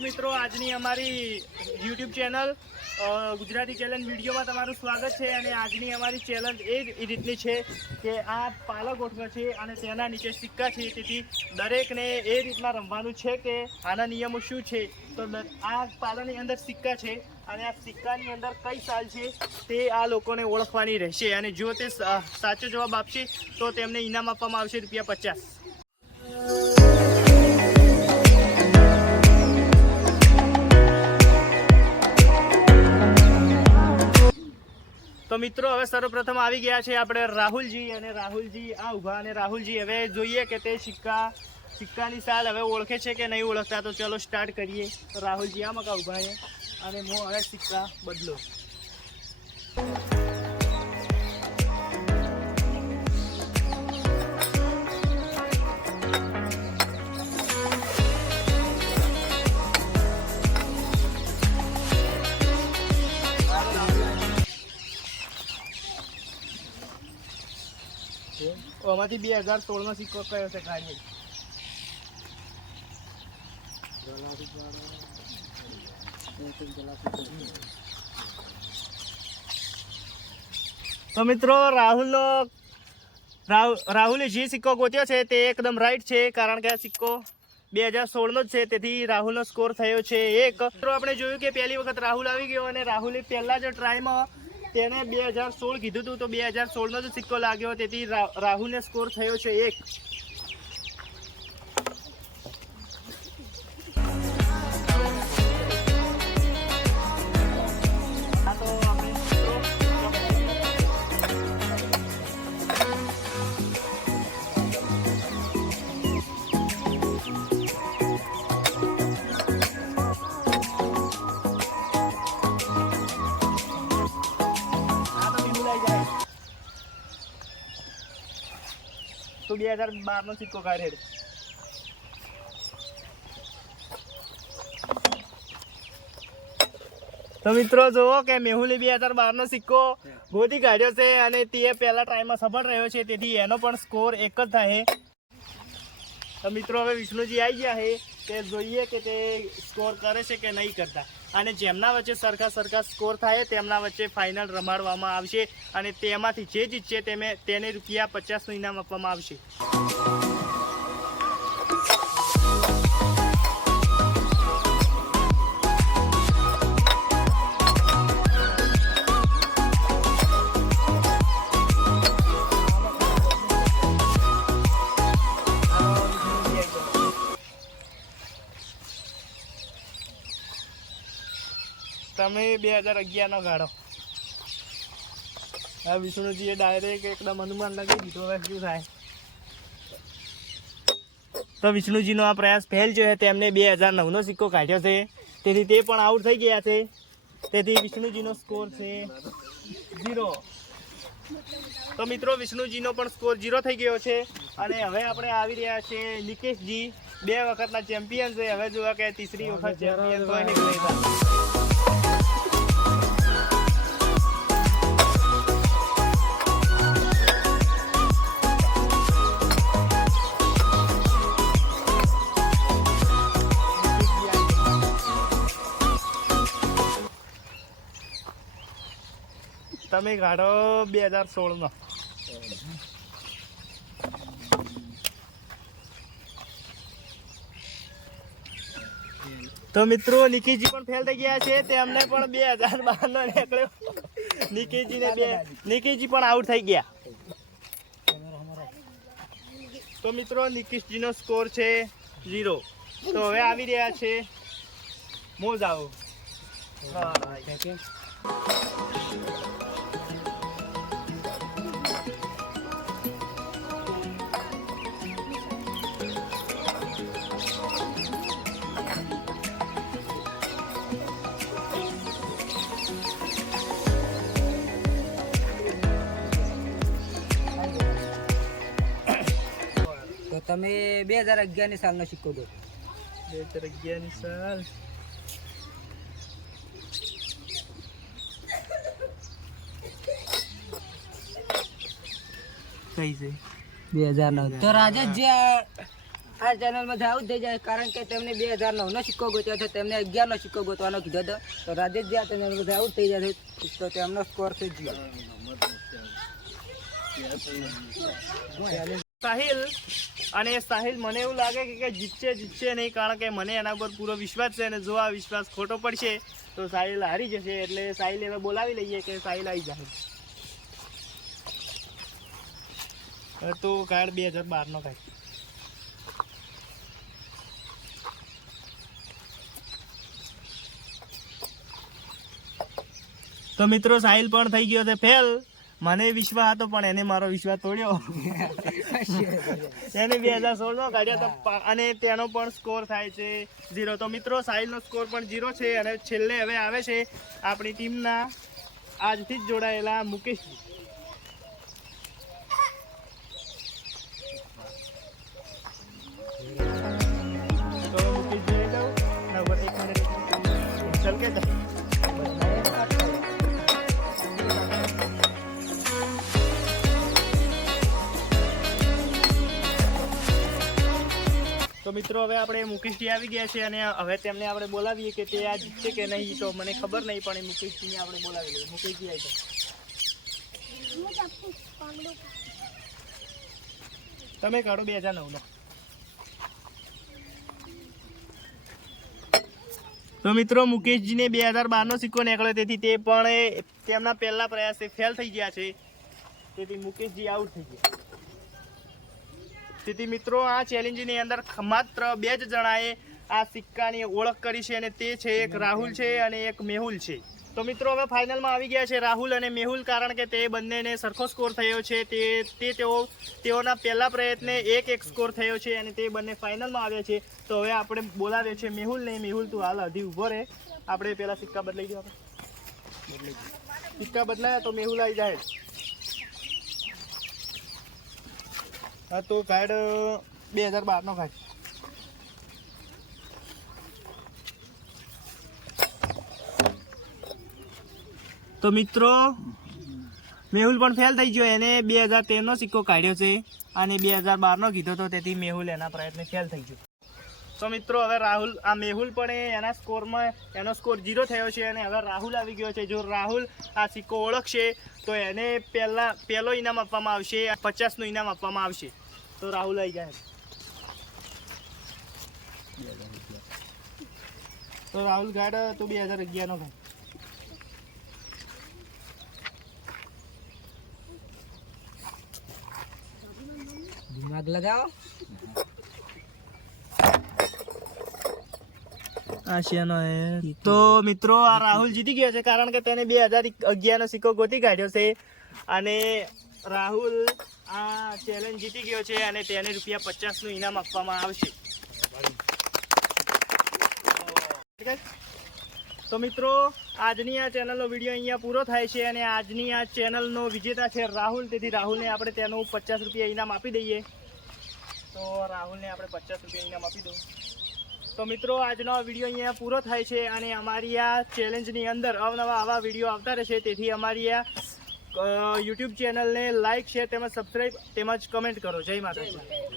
વિદ્યાર્થી મિત્રો, આજની અમારી યુટ્યુબ ચેનલ ગુજરાતી ચેલેન્જ વિડીયોમાં તમારું સ્વાગત છે. અને આજની અમારી ચેલેન્જ એ રીતની છે કે આ પાલા ગોઠવા છે અને તેના નીચે સિક્કા છે. તેથી દરેકને એ રીતના રમવાનું છે કે આના નિયમો શું છે. તો આ પાલાની અંદર સિક્કા છે અને આ સિક્કાની અંદર કઈ સાલ છે તે આ લોકોને ઓળખવાની રહેશે. અને જો તે સાચો જવાબ આપશે તો તેમને ઇનામ આપવામાં આવશે ₹50. તો મિત્રો, હવે સર્વપ્રથમ આવી ગયા છે આપણે રાહુલજી. અને રાહુલજી આ ઉભા. અને રાહુલજી હવે જોઈએ કે તે સિક્કાની સાલ હવે ઓળખે છે કે નહીં ઓળખતા. તો ચલો સ્ટાર્ટ કરીએ. તો રાહુલજી આ મકા ઉભા છે અને હું હવે સિક્કા બદલો. આમાંથી 2016 નો સિક્કો કયો છે? કાઢી તો મિત્રો, રાહુલે જે સિક્કો ગોત્યો છે તે એકદમ રાઈટ છે, કારણ કે આ સિક્કો 2016 નો જ છે. તેથી રાહુલનો સ્કોર થયો છે 1. મિત્રો, આપણે જોયું કે પહેલી વખત રાહુલ આવી ગયો અને રાહુલે પહેલા જ ટ્રાયમાં તેને 2016 કીધું હતું, તો 2016 નો જ સિક્કો લાગ્યો. તેથી રાહુલને સ્કોર થયો છે 1. તો 2012 નો સિક્કો કાઢે. તો મિત્રો જુઓ કે મેહુલે 2012 નો સિક્કો ગોતી કાઢ્યો છે અને તે પહેલા ટ્રાયમાં સફળ રહ્યો છે. તેથી એનો પણ સ્કોર 1 જ થાય. તો મિત્રો, હવે વિષ્ણુજી આવી ગયા છે. તે જોઈએ કે તે સ્કોર કરે છે કે નહીં કરતા. અને જેમના વચ્ચે સરખા સ્કોર થાય તેમના વચ્ચે ફાઇનલ રમાડવામાં આવશે. અને તેમાંથી જે જીતશે તેને ₹50 નું ઇનામ આપવામાં આવશે. તમે 2011 નો ગાળો. આ વિષ્ણુજીએ ડાયરેક્ટ એકદમ અનુમાન લગાવી દીધો. હવે શું થાય? તો વિષ્ણુજીનો આ પ્રયાસ ફેલ છે. તેમને 2009 નો સિક્કો કાઢ્યો છે. તેથી તે પણ આઉટ થઈ ગયા છે. તેથી વિષ્ણુજીનો સ્કોર છે 0. તો મિત્રો, વિષ્ણુજીનો પણ સ્કોર 0 થઈ ગયો છે. અને હવે આપણે આવી રહ્યા છે નિકેશજી. 2 વખતના ચેમ્પિયન છે. હવે જોવા કે ત્રીજી વખત ચેમ્પિયન હોય કે નહીં થાય. તમે કાઢો 2016 નો. તો મિત્રો, નિકીજી પણ ફેલ થઈ ગયા છે. તેમને પણ 2012 નો નીકળ્યો. નિકીજી પણ આઉટ થઈ ગયા. તો મિત્રો, નિકીશજીનો સ્કોર છે 0. તો હવે આવી રહ્યા છે મોજાઓ. તો તમે 2011 સાલનો સિક્કો દો. 2011 સાલ કઈ છે? 2009. તો રાજેશ જે આ ચેનલમાં આવું જ થઈ જાય, કારણ કે તેમને 2009 નો સિક્કો ગોત્યો હતો, તેમને 11 નો સિક્કો ગોતવાનો કીધો હતો. તો રાજેશજી આ ચેનલમાં આવું જ થઈ જાય તો તેમનો સ્કોર થઈ ગયો. સાહિલ, અને સાહિલ મને એવું લાગે કે જીતશે નહીં, કારણ કે મને એના પર પૂરો વિશ્વાસ છે, અને જો આ વિશ્વાસ ખોટો પડશે તો સાહિલ હારી જશે. એટલે સાહિલ હવે બોલાવી લઈએ કે સાહિલ આવી જાય. તો કાર્ડ 2012 નો કાઢ. તો મિત્રો સાહિલ પણ થઈ ગયો છે ફેલ. મને વિશ્વાસ હતો પણ એને મારો વિશ્વાસ તોડ્યો. એને 2016 નો કાઢ્યો તો, અને તેનો પણ સ્કોર થાય છે 0. તો મિત્રો સાહિલનો સ્કોર પણ 0 છે. અને છેલ્લે હવે આવે છે આપણી ટીમના આજથી જ જોડાયેલા મુકેશજી. તો મુકેશજી આવી જાઓ. નંબર 1 મિનિટ ચલ કે તો મિત્રો હવે આપણે મુકેશજી આવી ગયા છે, અને હવે તેમને આપણે બોલાવીએ કે તે આ જીતશે કે નહીં. તો મને ખબર નહીં, પણ એ મુકેશજીને આપણે બોલાવી લઈએ. મુકેશજી આવી જાઓ. તમે કાઢો 2009 નો. તો મિત્રો મુકેશજીને 2012 નો સિક્કો નીકળ્યો, તેથી તે પણ તેમના પહેલા પ્રયાસે ફેલ થઈ ગયા છે. તેથી મુકેશજી આઉટ થઈ ગયા. તેથી મિત્રો આ ચેલેન્જની અંદર માત્ર 2 જ જણાએ આ સિક્કાની ઓળખ કરી છે, અને તે છે એક રાહુલ છે અને એક મેહુલ છે. તો મિત્રો હવે ફાઇનલમાં આવી ગયા છે રાહુલ અને મેહુલ, કારણ કે તે બંનેને સરખો સ્કોર થયો છે. તેઓના પહેલા પ્રયત્ને 1-1 સ્કોર થયો છે, અને તે બંને ફાઇનલમાં આવ્યા છે. તો હવે આપણે બોલાવ્યો છે મેહુલને. મેહુલ તું હાલ હજી ઊભો રહે. આપણે પહેલા સિક્કા બદલાઈ દો. સિક્કા બદલાયા તો મેહુલ આવી જાય. હા, તો કાર્ડ 2012 નો કાર્ડ. તો મિત્રો મેહુલ પણ ફેલ થઈ ગયો. એને 2013 નો સિક્કો કાઢ્યો છે, અને 2012 નો કીધો તો, તેથી મેહુલ એના પ્રયત્ને ફેલ થઈ ગયો. તો મિત્રો હવે રાહુલ, આ મેહુલ પણ એના સ્કોરમાં એનો સ્કોર 0 થયો છે, અને હવે રાહુલ આવી ગયો છે. જો રાહુલ આ સિક્કો ઓળખશે તો એને પહેલો ઇનામ આપવામાં આવશે, 50 નું ઇનામ આપવામાં આવશે. તો રાહુલ આવી જાય. તો રાહુલ ગાડ તો 2011 નો ગાડ. દિમાગ લગાવો. તો મિત્રો આ રાહુલ જીતી ગયો છે, કારણ કે તેને 2011 નો સિક્કો ગોતી કાઢ્યો છે, અને રાહુલ આ ચેલેન્જ જીતી ગયો છે, અને તેને ₹50 નું ઇનામ આપવામાં આવશે. તો મિત્રો આજની આ ચેનલનો વિડીયો અહીંયા પૂરો થાય છે, અને આજની આ ચેનલનો વિજેતા છે રાહુલ. તેથી રાહુલને આપણે તેનું ₹50 ઇનામ આપી દઈએ. તો રાહુલને આપણે ₹50 ઇનામ આપી દઉં. તો મિત્રો આજનો આ વિડીયો અહીંયા પૂરો થાય છે, અને અમારી આ ચેલેન્જની અંદર અવનવા આવા વિડીયો આવતા રહેશે. તેથી અમારી આ યુટ્યુબ ચેનલને લાઇક, શેર તેમજ સબસ્ક્રાઈબ તેમજ કમેન્ટ કરો. જય માતાજી.